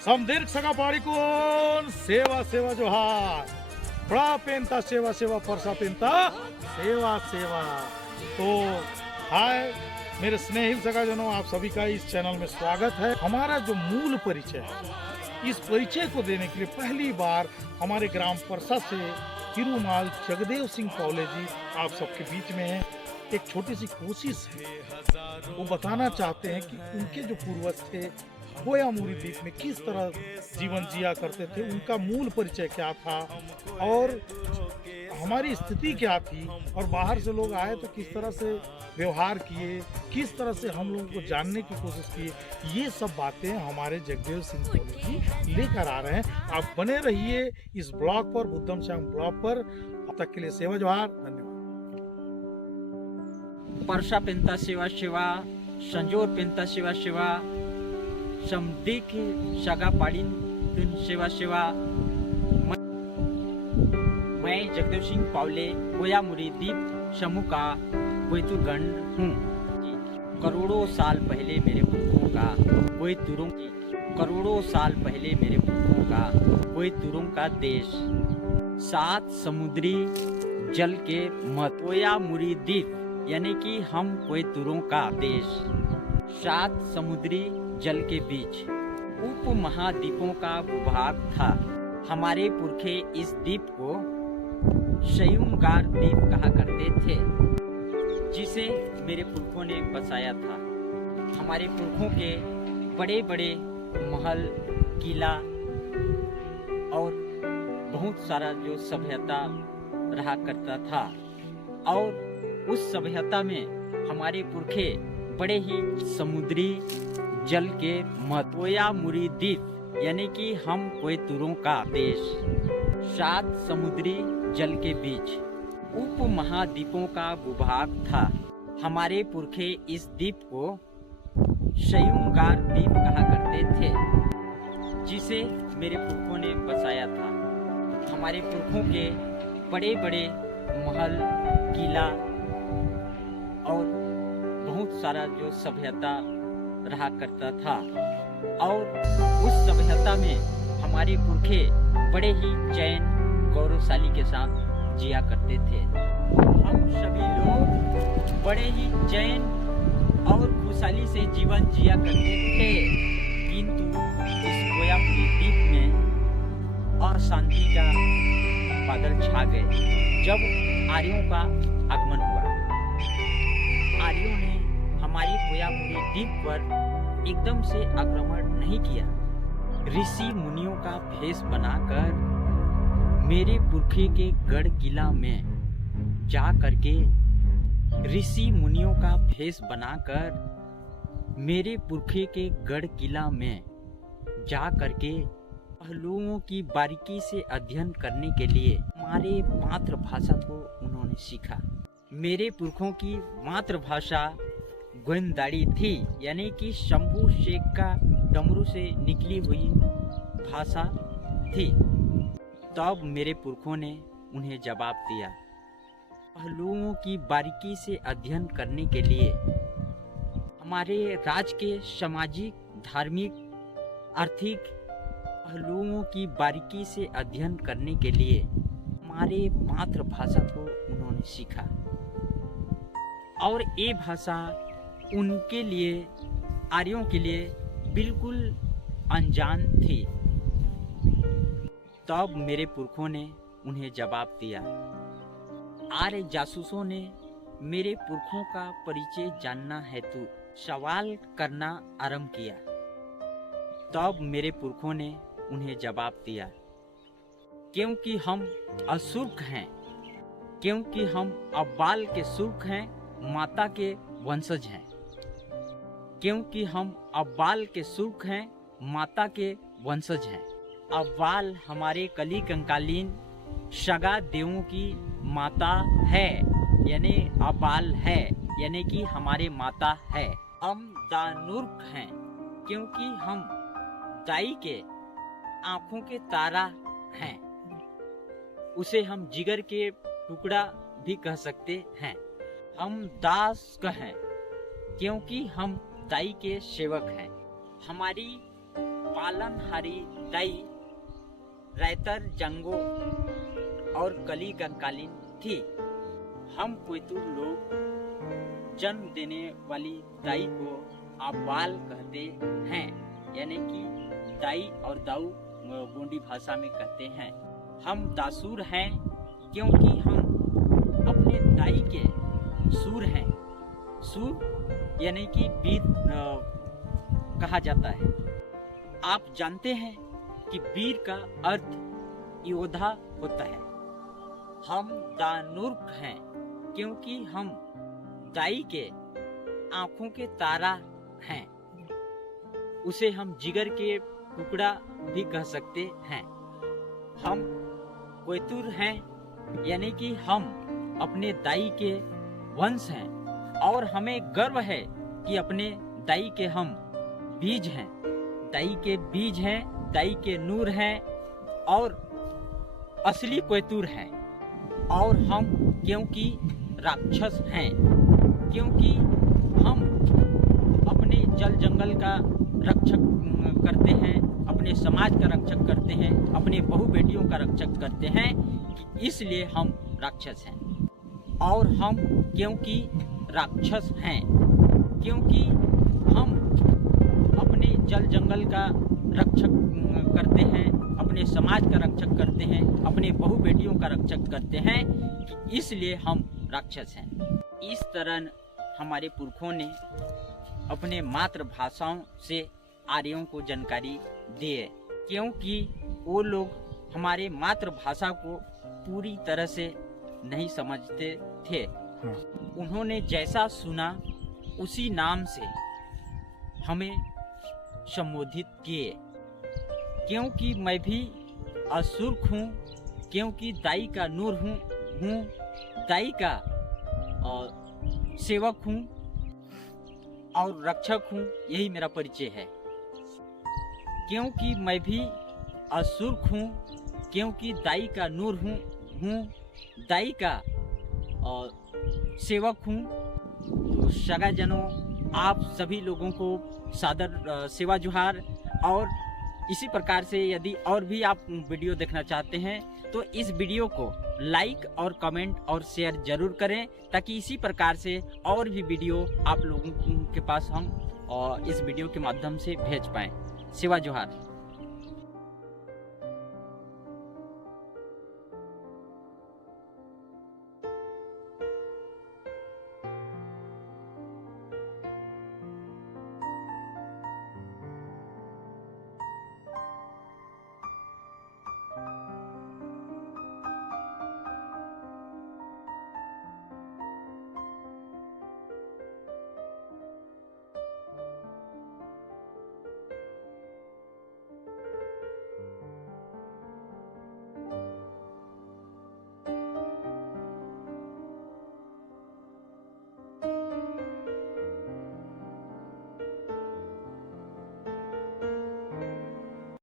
समदीर्घ सगा पाड़ीकोन सेवा सेवा जोहार बड़ा पेनता सेवा सेवा परसा पेनता सेवा सेवा। तो हाय मेरे स्नेहिल सगाजनों, आप सभी का इस चैनल में स्वागत है। हमारा जो मूल परिचय है, इस परिचय को देने के लिए पहली बार हमारे ग्राम परसा से तिरुमाल जगदेव सिंह पावले जी आप सबके बीच में है। एक छोटी सी कोशिश है, वो बताना चाहते हैं कि उनके जो पूर्वज थे गोयामुरी द्वीप में किस तरह जीवन जिया करते थे, उनका मूल परिचय क्या था और हमारी स्थिति क्या थी, और बाहर से लोग आए तो किस तरह से व्यवहार किए, किस तरह से हम लोगों को जानने की कोशिश की। ये सब बातें हमारे जगदेव सिंह पावले जी लेकर आ रहे हैं। आप बने रहिए इस ब्लॉग पर, बुद्धम श्याम ब्लॉग पर। अब तक के लिए सेवा जोहार, धन्यवाद। परसा पेंता सेवा सेवा, संजोर पेंता सेवा सेवा, समदीक सगा पाड़ीन सेवा सेवा। मैं जगदेव सिंह पावले गोयामुरी द्वीप समूह का गोयतुरगण हूँ। करोड़ों साल पहले मेरे पुरखों का करोड़ों साल पहले मेरे पुरखों का गोयतुरों का देश, 7 समुद्री जल के मध्य गोयामुरी द्वीप यानी कि हम गोयतुरों का देश, 7 समुद्री जल के बीच उप महाद्वीपों का भूभाग था। हमारे पुरखे इस द्वीप को शयूंगार द्वीप कहा करते थे, जिसे मेरे पुरखों ने बसाया था। हमारे पुरखों के बड़े बड़े महल, किला और बहुत सारा जो सभ्यता रहा करता था, और उस सभ्यता में हमारे पुरखे बड़े ही समुद्री जल के मध्य गोयामुरी द्वीप यानी कि हम गोयतुरों का देश, 7 समुद्री जल के बीच उप महाद्वीपों का भूभाग था। हमारे पुरखे इस द्वीप को शयूंगार द्वीप कहा करते थे, जिसे मेरे पुरखों ने बसाया था। हमारे पुरखों के बड़े बड़े महल, किला और बहुत सारा जो सभ्यता रहा करता था, और उस सभ्यता में हमारे पुरखे बड़े ही चैन गौरवशाली के साथ जिया करते थे। हम सभी लोग बड़े ही चैन और खुशहाली से जीवन जिया करते थे, किंतु इस गोयामुरी द्वीप में अशांति का बादल छा गए जब आर्यों का आगमन हुआ। आर्यों ने हमारी गोयामुरी द्वीप पर एकदम से आक्रमण नहीं किया। ऋषि मुनियों का भेष बनाकर मेरे पुरखे के गढ़ किला में जा करके ऋषि मुनियों का भेष बनाकर मेरे पुरखे के गढ़ किला में जा करके पहलुओं की बारीकी से अध्ययन करने के लिए हमारे मातृभाषा को उन्होंने सीखा। मेरे पुरखों की मातृभाषा गोंदाड़ी थी, यानी कि शंभू शेख का डमरू से निकली हुई भाषा थी। तब मेरे पुरखों ने उन्हें जवाब दिया, पहलुओं की बारीकी से अध्ययन करने के लिए हमारे राज्य के सामाजिक, धार्मिक, आर्थिक पहलुओं की बारीकी से अध्ययन करने के लिए हमारे मातृभाषा को उन्होंने सीखा, और ये भाषा उनके लिए, आर्यों के लिए बिल्कुल अनजान थी। तब मेरे पुरखों ने उन्हें जवाब दिया। आर्य जासूसों ने मेरे पुरखों का परिचय जानना हेतु सवाल करना आरंभ किया। तब मेरे पुरखों ने उन्हें जवाब दिया, क्योंकि हम असुर्ख हैं, क्योंकि हम अब्बाल के सुर्ख हैं, माता के वंशज हैं, क्योंकि हम अब्बाल के सुर्ख हैं, माता के वंशज हैं। अब्बाल हमारे कली कंकालीन सगा देवों की माता है, यानी अब्बाल है, यानी कि हमारे माता है। हम दानुर्क हैं, क्योंकि हम दाई के आंखों के तारा हैं। उसे हम जिगर के टुकड़ा भी कह सकते हैं। हम दास हैं, क्योंकि हम दाई के सेवक हैं। हमारी पालनहारी दाई रैतर जंगो और कली कंकालीन थी। हम कोयतुर लोग जन्म देने वाली दाई को आबाल कहते हैं, यानी कि दाई और दाऊ गोंडी भाषा में कहते हैं। हम दासूर हैं क्योंकि हम अपने दाई के सूर हैं। सूर यानी कि वीर कहा जाता है। आप जानते हैं कि वीर का अर्थ योद्धा होता है। हम दानुर्क हैं क्योंकि हम दाई के आंखों के तारा हैं। उसे हम जिगर के टुकड़ा भी कह सकते हैं। हम कोयतुर हैं यानी कि हम अपने दाई के वंश हैं और हमें गर्व है कि अपने दाई के हम बीज हैं। दाई के बीज हैं, दाई के नूर हैं और असली कोयतुर हैं। और हम क्योंकि राक्षस हैं, क्योंकि हम अपने जल जंगल का रक्षक करते हैं, अपने समाज का रक्षक करते हैं, अपने बहु बेटियों का रक्षक करते हैं, कि इसलिए हम राक्षस हैं। और हम क्योंकि राक्षस हैं, क्योंकि हम अपने जल जंगल का रक्षक करते हैं, अपने समाज का रक्षक करते हैं, अपने बहु बेटियों का रक्षक करते हैं, कि इसलिए हम राक्षस हैं। इस तरह हमारे पुरखों ने अपने मातृभाषाओं से आर्यों को जानकारी दी है, क्योंकि वो लोग हमारे मातृभाषा को पूरी तरह से नहीं समझते थे। उन्होंने जैसा सुना उसी नाम से हमें संबोधित किए। क्योंकि मैं भी असुर्ख हूँ, क्योंकि दाई का नूर हूँ, दाई का सेवक हूँ और रक्षक हूँ, यही मेरा परिचय है। क्योंकि मैं भी असुर्ख हूँ, क्योंकि दाई का नूर हूँ, दाई का सेवक हूँ। तो सगाजनों, आप सभी लोगों को सादर सेवा जोहार। और इसी प्रकार से यदि और भी आप वीडियो देखना चाहते हैं तो इस वीडियो को लाइक और कमेंट और शेयर जरूर करें, ताकि इसी प्रकार से और भी वीडियो आप लोगों के पास हम इस वीडियो के माध्यम से भेज पाएं। सेवा जोहार।